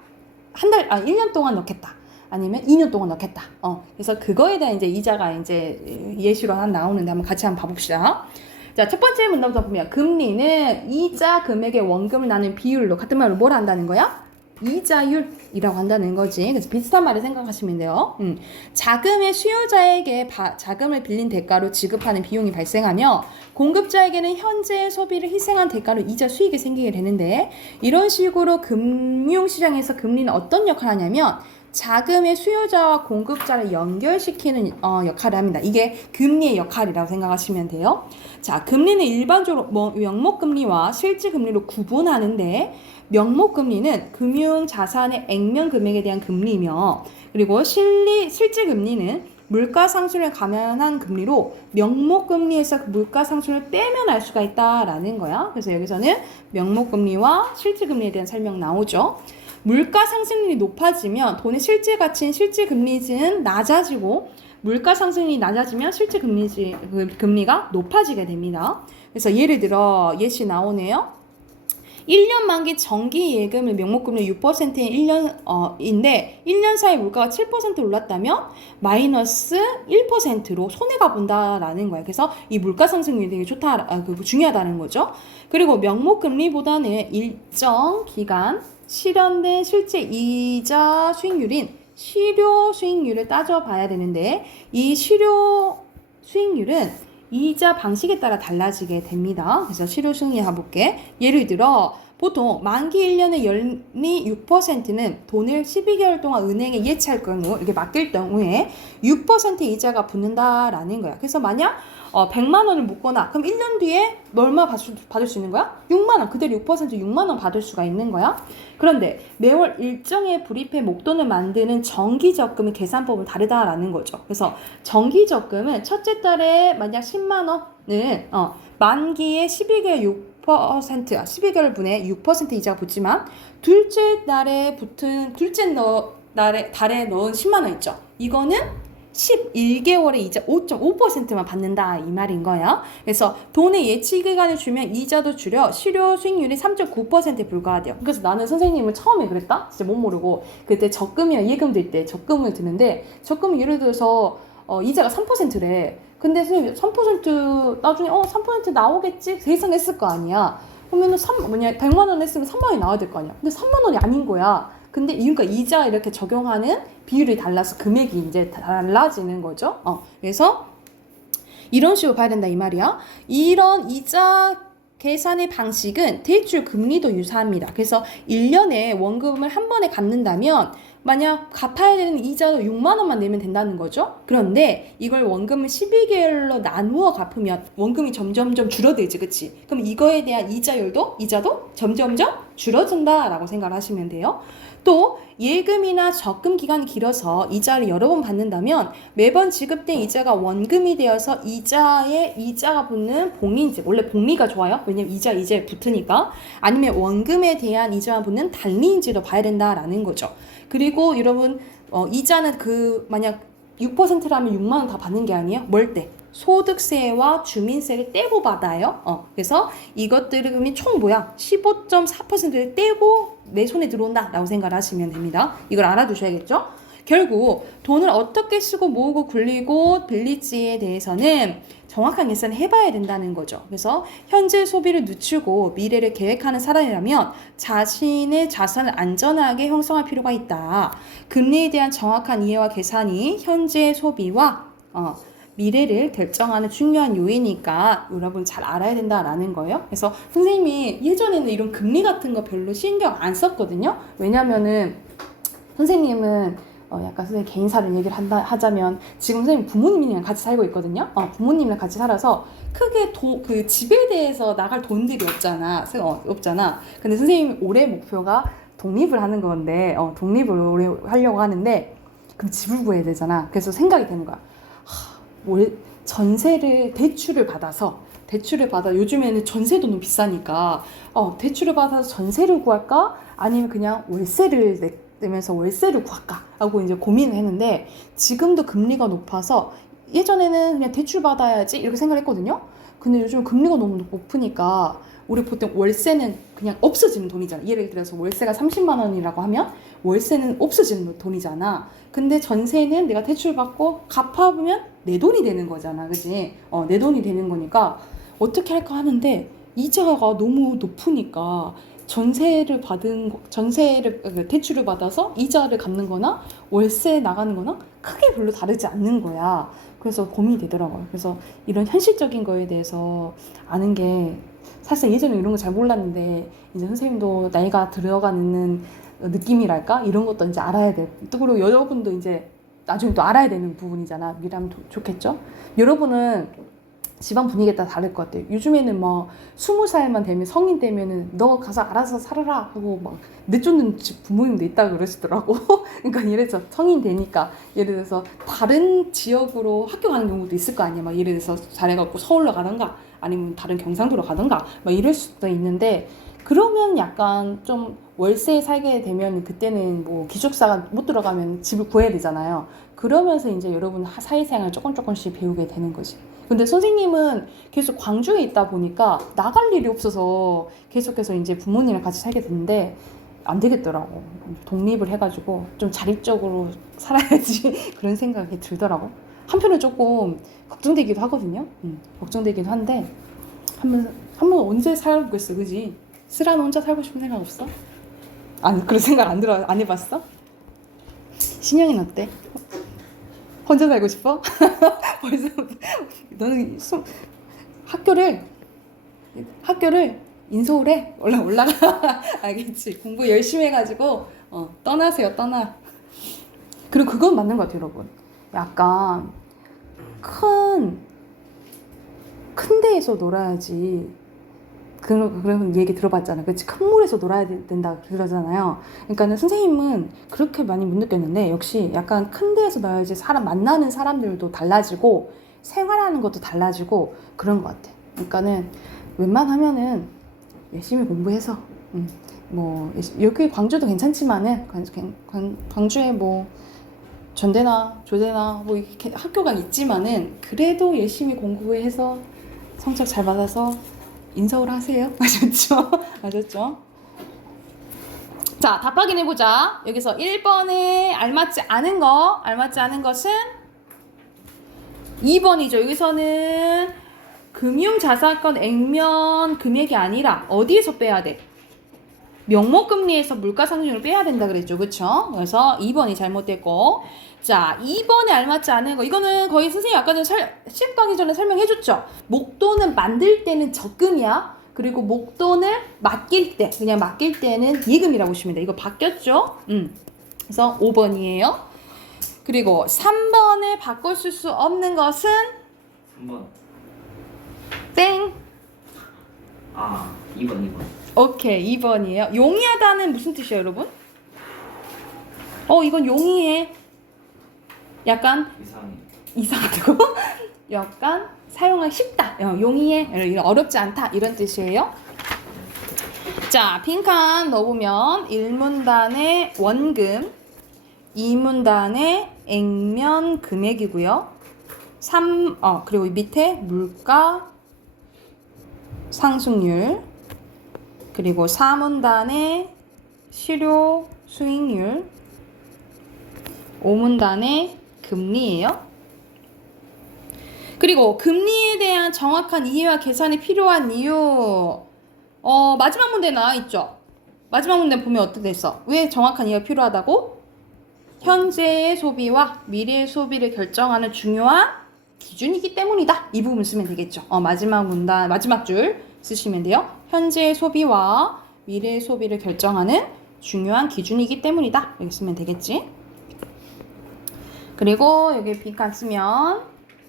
1년 동안 넣겠다. 아니면 2년 동안 넣겠다. 그래서 그거에 대한 이제 이자가 이제 예시로 하나 나오는데 한번 같이 한번 봐봅시다. 자, 첫 번째 문단부터 보면 금리는 이자 금액의 원금을 나눈 비율로 같은 말로 뭘 한다는 거야? 이자율이라고 한다는 거지. 그래서 비슷한 말을 생각하시면 돼요. 자금의 수요자에게 자금을 빌린 대가로 지급하는 비용이 발생하며 공급자에게는 현재의 소비를 희생한 대가로 이자 수익이 생기게 되는데, 이런 식으로 금융시장에서 금리는 어떤 역할을 하냐면 자금의 수요자와 공급자를 연결시키는 역할을 합니다. 이게 금리의 역할이라고 생각하시면 돼요. 자, 금리는 일반적으로 명목금리와 실질금리로 구분하는데, 명목금리는 금융자산의 액면금액에 대한 금리며, 그리고 실질금리는 물가상승을 감안한 금리로 명목금리에서 그 물가상승을 빼면 알 수가 있다라는 거야. 그래서 여기서는 명목금리와 실질금리에 대한 설명 나오죠. 물가 상승률이 높아지면 돈의 실제 가치인 실질금리는 낮아지고, 물가 상승률이 낮아지면 실질금리가 높아지게 됩니다. 그래서 예를 들어 예시 나오네요. 1년 만기 정기 예금의 명목금리 6%인 1년인데 1년 사이 물가가 7% 올랐다면 마이너스 1%로 손해가 본다라는 거예요. 그래서 이 물가 상승률이 되게 중요하다는 거죠. 그리고 명목금리보다는 일정 기간 실현된 실제 이자 수익률인 실효 수익률을 따져봐야 되는데, 이 실효 수익률은 이자 방식에 따라 달라지게 됩니다. 그래서 실효 수익률 해볼게. 예를 들어 보통 만기 1년의 연리 6%는 돈을 12개월 동안 은행에 예치할 경우, 이게 맡길 경우에 6% 이자가 붙는다라는 거야. 그래서 만약 100만 원을 묻거나 그럼 1년 뒤에 얼마 받을 수 있는 거야? 6만 원. 그대로 6% 6만 원 받을 수가 있는 거야. 그런데 매월 일정의 불입의 목돈을 만드는 정기적금의 계산법은 다르다라는 거죠. 그래서 정기적금은 첫째 달에 만약 10만 원을 만기에 12개월 분에 6% 이자가 붙지만 둘째 달에 달에 넣은 10만 원 있죠. 이거는 11개월에 이자 5.5%만 받는다 이 말인 거야. 그래서 돈의 예치 기간을 주면 이자도 줄여 실효 수익률이 3.9%에 불과하대요. 그래서 나는 선생님을 처음에 그랬다? 진짜 못 모르고 그때 적금이나 예금 들 때 적금을 드는데 적금이 예를 들어서 이자가 3%래. 근데 선생님 3% 나중에 3% 나오겠지? 계산했을 거 아니야. 그러면은 100만 원 했으면 3만 원이 나와야 될 거 아니야. 근데 3만 원이 아닌 거야. 근데 그러니까 이자 이렇게 적용하는 비율이 달라서 금액이 이제 달라지는 거죠. 그래서 이런 식으로 봐야 된다 이 말이야. 이런 이자 계산의 방식은 대출 금리도 유사합니다. 그래서 1년에 원금을 한 번에 갚는다면 만약 갚아야 되는 이자도 6만 원만 내면 된다는 거죠. 그런데 이걸 원금을 12개월로 나누어 갚으면 원금이 점점점 줄어들지, 그치? 그럼 이거에 대한 이자도 점점점 줄어든다라고 생각을 하시면 돼요. 또 예금이나 적금 기간이 길어서 이자를 여러 번 받는다면 매번 지급된 이자가 원금이 되어서 이자가 붙는 봉인지, 원래 복리가 좋아요. 왜냐면 이자에 붙으니까. 아니면 원금에 대한 이자가 붙는 달리인지도 봐야 된다라는 거죠. 그리고 여러분 이자는 만약 6%라면 6만 원 다 받는 게 아니에요. 뭘 때? 소득세와 주민세를 떼고 받아요. 그래서 이것들을 그러면 총 뭐야? 15.4%를 떼고 내 손에 들어온다라고 생각을 하시면 됩니다. 이걸 알아두셔야겠죠? 결국 돈을 어떻게 쓰고 모으고 굴리고 빌릴지에 대해서는 정확한 계산을 해봐야 된다는 거죠. 그래서 현재 소비를 늦추고 미래를 계획하는 사람이라면 자신의 자산을 안전하게 형성할 필요가 있다. 금리에 대한 정확한 이해와 계산이 현재 소비와 미래를 결정하는 중요한 요인이니까 여러분 잘 알아야 된다라는 거예요. 그래서 선생님이 예전에는 이런 금리 같은 거 별로 신경 안 썼거든요. 왜냐면은 선생님은 약간 선생님 개인사를 얘기를 하자면 지금 선생님 부모님이랑 같이 살고 있거든요. 부모님이랑 같이 살아서 크게 그 집에 대해서 나갈 돈들이 없잖아. 근데 선생님 올해 목표가 독립을 하는 건데 독립을 올해 하려고 하는데 그럼 집을 구해야 되잖아. 그래서 생각이 되는 거야. 대출을 받아 요즘에는 전세도 너무 비싸니까 대출을 받아서 전세를 구할까 아니면 그냥 월세를 내면서 월세를 구할까 하고 이제 고민을 했는데 지금도 금리가 높아서 예전에는 그냥 대출 받아야지 이렇게 생각했거든요. 근데 요즘 금리가 너무 높으니까 우리 보통 월세는 그냥 없어지는 돈이잖아. 예를 들어서 월세가 30만 원이라고 하면 월세는 없어지는 돈이잖아. 근데 전세는 내가 대출 받고 갚아보면 내 돈이 되는 거잖아. 그치? 내 돈이 되는 거니까 어떻게 할까 하는데 이자가 너무 높으니까 대출을 받아서 이자를 갚는 거나 월세 나가는 거나 크게 별로 다르지 않는 거야. 그래서 고민이 되더라고요. 그래서 이런 현실적인 거에 대해서 아는 게 사실 예전에 이런 거 잘 몰랐는데 이제 선생님도 나이가 들어가는 느낌이랄까? 이런 것도 이제 알아야 돼. 또 그리고 여러분도 이제 나중에 또 알아야 되는 부분이잖아. 미라면 좋겠죠? 여러분은 집안 분위기에 따라 다를 것 같아요. 요즘에는 20살만 되면 성인 되면은 너 가서 알아서 살아라 하고 내쫓는 집 부모님도 있다고 그러시더라고. 그러니까 예를 들어서 성인 되니까 예를 들어서 다른 지역으로 학교 가는 경우도 있을 거 아니야. 예를 들어서 잘해갖고 서울로 가던가 아니면 다른 경상도로 가던가 이럴 수도 있는데 그러면 약간 좀 월세에 살게 되면 그때는 기숙사가 못 들어가면 집을 구해야 되잖아요. 그러면서 이제 여러분 사회생활 조금씩 배우게 되는 거지. 근데 선생님은 계속 광주에 있다 보니까 나갈 일이 없어서 계속해서 이제 부모님이랑 같이 살게 됐는데 안 되겠더라고. 독립을 해가지고 좀 자립적으로 살아야지 그런 생각이 들더라고. 한편으로 조금 걱정되기도 하거든요. 걱정되기도 한데 한번 언제 살아보겠어, 그지? 쓰란 혼자 살고 싶은 생각 없어? 아니 그런 생각 안 해봤어? 신영이는 어때? 혼자 살고 싶어? 벌써 너는 학교를 인서울에 올라가. 알겠지? 공부 열심히 해가지고 떠나세요. 떠나. 그리고 그건 맞는 것 같아요, 여러분. 약간 큰 데에서 놀아야지. 그런 얘기 들어봤잖아. 그치? 큰 물에서 놀아야 된다 그러잖아요. 그러니까는 선생님은 그렇게 많이 못 느꼈는데 역시 약간 큰 데에서 놀아야지 사람 만나는 사람들도 달라지고 생활하는 것도 달라지고 그런 것 같아. 그러니까는 웬만하면은 열심히 공부해서 뭐 여기 광주도 괜찮지만은 광주에 뭐 전대나 조대나 뭐 이렇게 학교가 있지만은 그래도 열심히 공부해서 성적 잘 받아서 인서울 하세요. 아셨죠? 아셨죠? 자, 답 확인해보자. 여기서 1번에 알맞지 않은 것은 2번이죠. 여기서는 금융자산권 액면 금액이 아니라 어디에서 빼야 돼? 명목금리에서 물가상승률을 빼야 된다 그랬죠. 그쵸? 그래서 2번이 잘못됐고, 자, 2번에 알맞지 않은 거. 이거는 거의 선생님이 아까 전에 시험 가기 전에 설명해줬죠. 목돈은 만들 때는 적금이야. 그리고 목돈을 맡길 때, 그냥 맡길 때는 예금이라고 보시면 돼. 이거 바뀌었죠? 그래서 5번이에요. 그리고 3번에 바꿔 쓸 수 없는 것은 3번. 땡. 2번. 오케이, 2번이에요. 용이하다는 무슨 뜻이에요, 여러분? 이건 용이해. 약간 이상하다고? 약간 사용하기 쉽다. 용이해. 어렵지 않다. 이런 뜻이에요. 자, 빈칸 넣어보면 1문단에 원금, 2문단에 액면 금액이고요. 그리고 밑에 물가 상승률, 그리고 4문단에 실효 수익률, 5문단에 금리예요. 그리고 금리에 대한 정확한 이해와 계산이 필요한 이유. 마지막 문제 나와 있죠. 마지막 문제 보면 어떻게 됐어? 왜 정확한 이해가 필요하다고? 현재의 소비와 미래의 소비를 결정하는 중요한 기준이기 때문이다. 이 부분 쓰면 되겠죠. 마지막 줄 쓰시면 돼요. 현재의 소비와 미래의 소비를 결정하는 중요한 기준이기 때문이다. 여기 쓰면 되겠지. 그리고 여기 빈칸 쓰면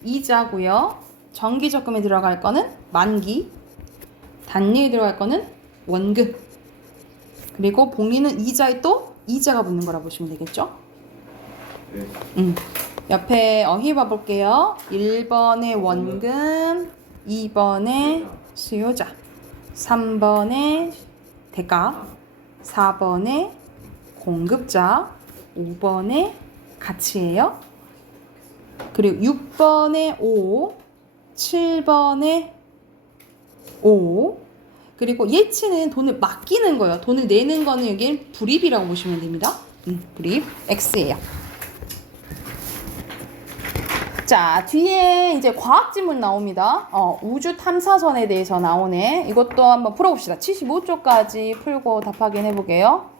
이자고요. 정기적금에 들어갈 거는 만기, 단리에 들어갈 거는 원금, 그리고 복리는 이자에 또 이자가 붙는 거라 보시면 되겠죠. 네. 옆에 어휘 봐볼게요. 1번에 원금, 2번에 수요자, 3번에 대가, 4번에 공급자, 5번에 가치예요. 그리고 6번에 오, 7번에 오, 그리고 예치는 돈을 맡기는 거예요. 돈을 내는 거는 여기 불입이라고 보시면 됩니다. 불입 X예요. 자, 뒤에 이제 과학 지문 나옵니다. 우주 탐사선에 대해서 나오네. 이것도 한번 풀어봅시다. 75쪽까지 풀고 답 확인해 보게요.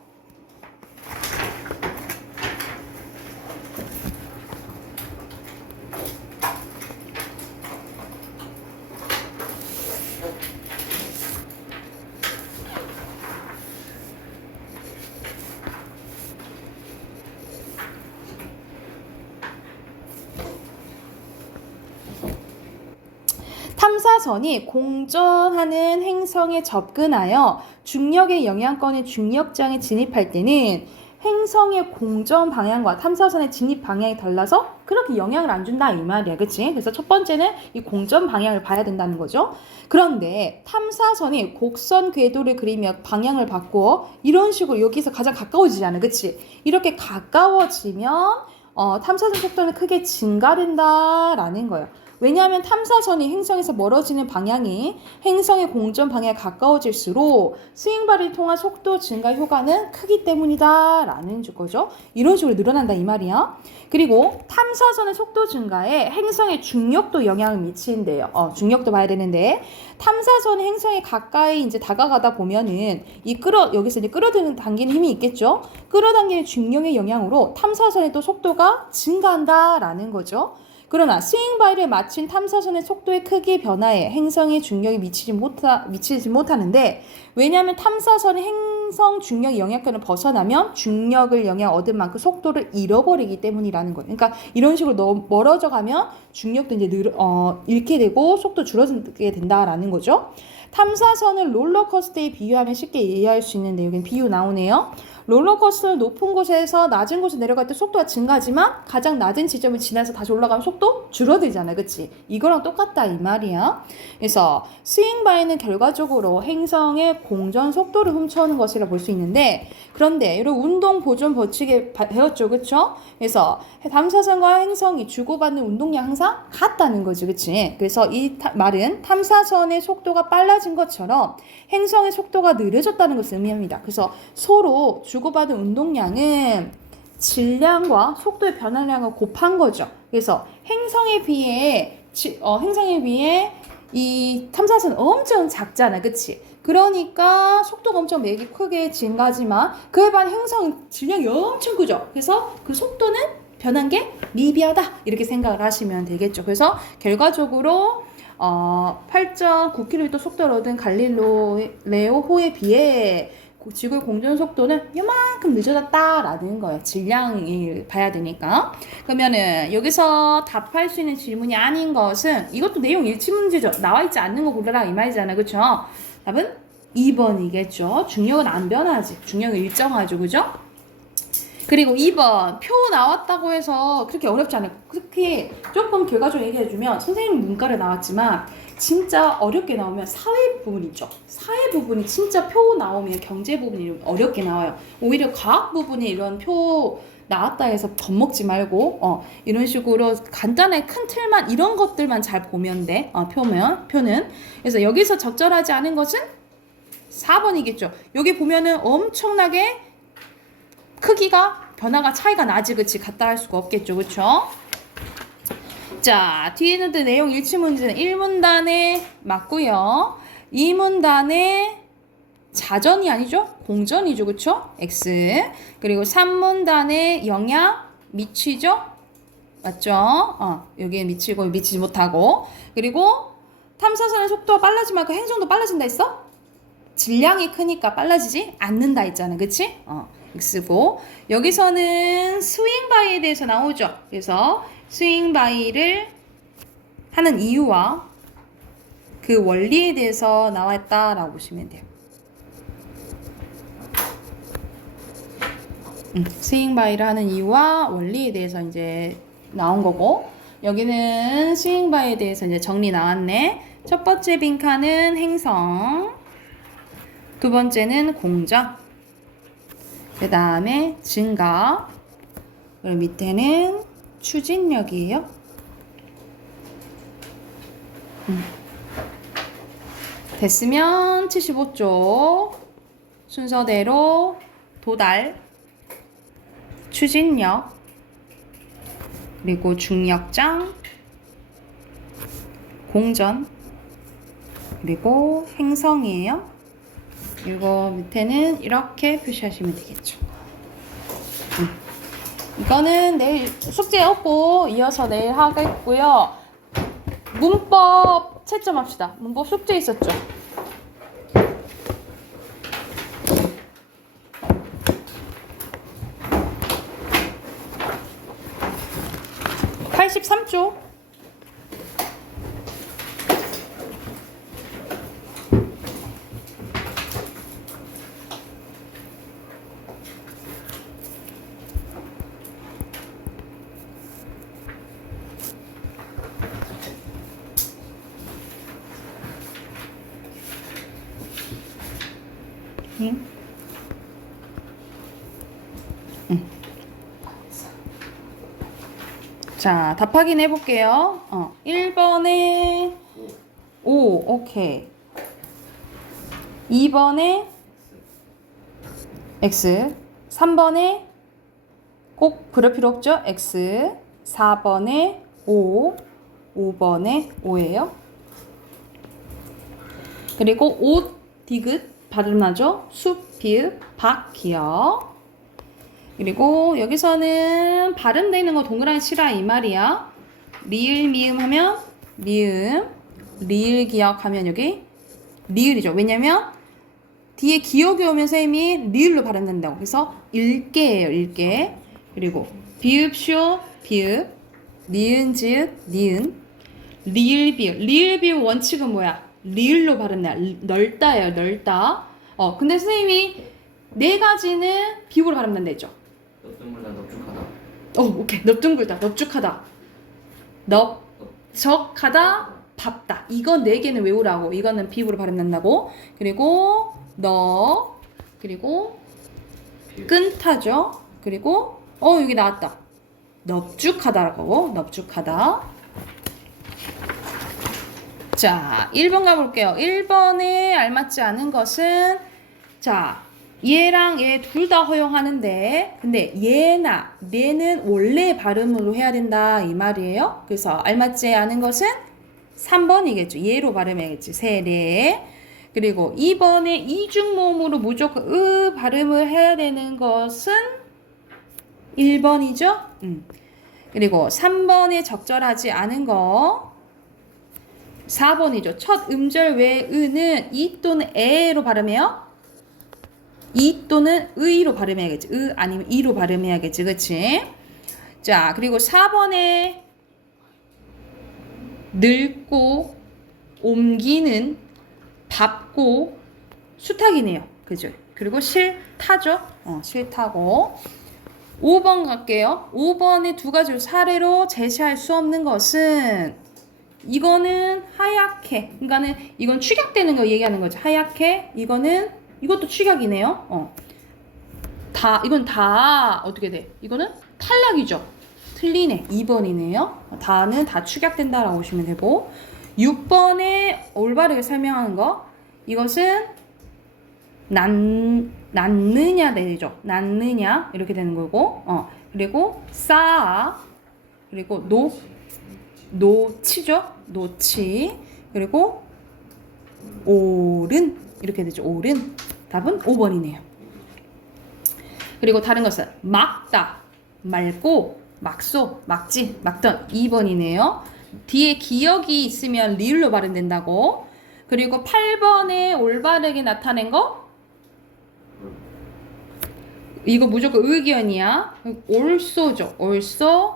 탐사선이 공전하는 행성에 접근하여 중력의 영향권의 중력장에 진입할 때는 행성의 공전 방향과 탐사선의 진입 방향이 달라서 그렇게 영향을 안 준다 이 말이야. 그치? 그래서 첫 번째는 이 공전 방향을 봐야 된다는 거죠. 그런데 탐사선이 곡선 궤도를 그리며 방향을 바꾸어 이런 식으로 여기서 가장 가까워지잖아. 그치? 이렇게 가까워지면 탐사선 속도는 크게 증가된다라는 거예요. 왜냐하면 탐사선이 행성에서 멀어지는 방향이 행성의 공전 방향에 가까워질수록 스윙바를 통한 속도 증가 효과는 크기 때문이다 라는 거죠. 이런 식으로 늘어난다 이 말이야. 그리고 탐사선의 속도 증가에 행성의 중력도 영향을 미친대요. 중력도 봐야 되는데 탐사선이 행성에 가까이 이제 다가가다 보면은 여기서 이제 당기는 힘이 있겠죠. 끌어당기는 중력의 영향으로 탐사선의 또 속도가 증가한다라는 거죠. 그러나 스윙 바이를 마친 탐사선의 속도의 크기 변화에 행성의 중력이 미치지 못하는데, 왜냐하면 탐사선이 행성 중력 영향권을 벗어나면 중력을 영향 얻은 만큼 속도를 잃어버리기 때문이라는 거예요. 그러니까 이런 식으로 너무 멀어져 가면 중력도 이제 잃게 되고 속도 줄어들게 된다라는 거죠. 탐사선을 롤러코스터에 비유하면 쉽게 이해할 수 있는데, 여기는 비유 나오네요. 롤러코스터는 높은 곳에서 낮은 곳에 내려갈 때 속도가 증가하지만 가장 낮은 지점을 지나서 다시 올라가면 속도 줄어들잖아, 그치? 이거랑 똑같다 이 말이야. 그래서 스윙바이는 결과적으로 행성의 공전 속도를 훔쳐오는 것이라 볼 수 있는데, 그런데 이런 운동 보존 법칙에 배웠죠, 그쵸? 그래서 탐사선과 행성이 주고받는 운동량 항상 같다는 거지, 그치? 그래서 이 말은 탐사선의 속도가 빨라진 것처럼 행성의 속도가 느려졌다는 것을 의미합니다. 그래서 서로 주고받은 운동량은 질량과 속도의 변화량을 곱한 거죠. 그래서 행성에 비해 이 탐사선은 엄청 작잖아, 그치? 그러니까 속도가 엄청 맥이 크게 증가하지만 그에 반해 행성은 질량이 엄청 크죠. 그래서 그 속도는 변한 게 미비하다 이렇게 생각을 하시면 되겠죠. 그래서 결과적으로 8.9km 속도를 얻은 갈릴레오호에 비해 지구의 공전 속도는 요만큼 늦어졌다라는 거예요. 질량을 봐야 되니까. 그러면은 여기서 답할 수 있는 질문이 아닌 것은, 이것도 내용 일치 문제죠. 나와 있지 않는 거 고르라 이 말이잖아, 그쵸? 답은 2번이겠죠. 중력은 안 변하지. 중력은 일정하죠, 그죠? 그리고 2번 표 나왔다고 해서 그렇게 어렵지 않아요. 특히 조금 결과적으로 얘기해주면, 선생님 문과를 나왔지만 진짜 어렵게 나오면 사회 부분 있죠. 사회 부분이 진짜 표 나오면 경제 부분이 어렵게 나와요. 오히려 과학 부분이 이런 표 나왔다 해서 겁먹지 말고 이런 식으로 간단하게 큰 틀만 이런 것들만 잘 보면 돼. 표는. 그래서 여기서 적절하지 않은 것은 4번이겠죠. 여기 보면은 엄청나게 크기가 변화가 차이가 나지, 그치? 같다 할 수가 없겠죠, 그쵸? 자, 뒤에 있는 내용 일치 문제는 1문단에 맞고요. 2문단에 자전이 아니죠? 공전이죠, 그쵸? X. 그리고 3문단에 영향 미치죠? 맞죠? 여기에 미치고 미치지 못하고. 그리고 탐사선의 속도가 빨라지면 그 행성도 빨라진다 했어? 질량이 크니까 빨라지지 않는다 했잖아, 그치? X고. 여기서는 스윙바이에 대해서 나오죠. 그래서 스윙바이를 하는 이유와 그 원리에 대해서 나왔다라고 보시면 돼요. 스윙바이를 하는 이유와 원리에 대해서 이제 나온 거고, 여기는 스윙바이에 대해서 이제 정리 나왔네. 첫 번째 빈칸은 행성, 두 번째는 공전, 그 다음에 증가, 그리고 밑에는 추진력이에요. 됐으면 75쪽 순서대로 도달, 추진력, 그리고 중력장, 공전, 그리고 행성이에요. 이거 밑에는 이렇게 표시하시면 되겠죠. 이거는 내일 숙제 없고 이어서 내일 하겠고요. 문법 채점합시다. 문법 숙제 있었죠? (83쪽) 자, 답 확인해 볼게요. 1번에 5, 오케이. 2번에 X, 3번에 꼭 그럴 필요 없죠? X, 4번에 5, 5번에 5예요. 그리고 옷, 디귿 발음하죠? 숲, 비읍, 박, 기역. 그리고 여기서는 발음되어 있는 거 동그라미 치라 이 말이야. 리을 미음 하면 미음, 리을 기억하면 여기 리을이죠. 왜냐면 뒤에 기억이 오면 쌤이 리을로 발음된다고. 그래서 읽게예요. 읽게. 그리고 비읍쇼 비읍, 니은 지읒 니은, 리을 비읍. 리을 비읍 원칙은 뭐야? 리을로 발음돼요. 넓다예요. 넓다. 근데 선생님이 네 가지는 비읍으로 발음된다 했죠. 넙둥글다 넙죽하다. 오케이. 넙둥글다 넙죽하다. 넙적하다 밥다. 이건 네 개는 외우라고. 이거는 비읍으로 발음된다고. 그리고 너, 그리고 끈타죠. 그리고 여기 나왔다. 넙죽하다라고. 넙죽하다. 자, 1번 가볼게요. 1번에 알맞지 않은 것은, 자, 얘랑 얘 둘 다 허용하는데, 근데 얘나 얘는 원래 발음으로 해야 된다 이 말이에요. 그래서 알맞지 않은 것은 3번이겠죠. 얘로 발음해야겠지. 세례. 그리고 2번에 이중모음으로 무조건 발음을 해야 되는 것은 1번이죠. 그리고 3번에 적절하지 않은 거 4번이죠. 첫 음절 외 으는 이 또는 에로 발음해요. 이 또는 의로 발음해야겠지. 아니면 이로 발음해야겠지. 그치? 자, 그리고 4번에 늙고 옮기는 밟고 수탉이네요. 그죠? 그리고 싫다죠? 싫다고. 5번 갈게요. 5번에 두 가지로 사례로 제시할 수 없는 것은 이거는 하얗게. 그러니까는 이건 축약되는 거 얘기하는 거죠. 하얗게. 이것도 축약이네요. 이건 다 어떻게 돼? 이거는 탈락이죠. 틀리네. 2번이네요. 다는 다 축약된다라고 보시면 되고 6번에 올바르게 설명하는 거 이것은 낳느냐 되죠. 낳느냐 이렇게 되는 거고 그리고 쌓아 그리고 노치죠. 노치 그리고 옳은 이렇게 되죠. 옳은 답은 5번이네요. 그리고 다른 것은 막다 맑고 막소 막지 막던 2번이네요. 뒤에 기억이 있으면 리을로 발음된다고. 그리고 8번에 올바르게 나타낸 거 이거 무조건 의견이야. 올소죠. 올소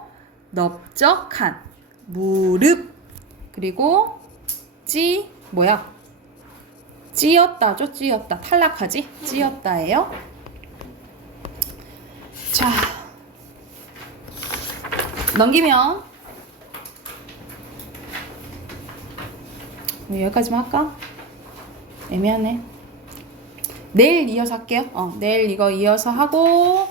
넓적한 무릎 그리고 찌었다죠. 찌었다 탈락하지. 찌었다예요. 자 넘기면 여기까지만 할까? 애매하네. 내일 이어서 할게요. 내일 이거 이어서 하고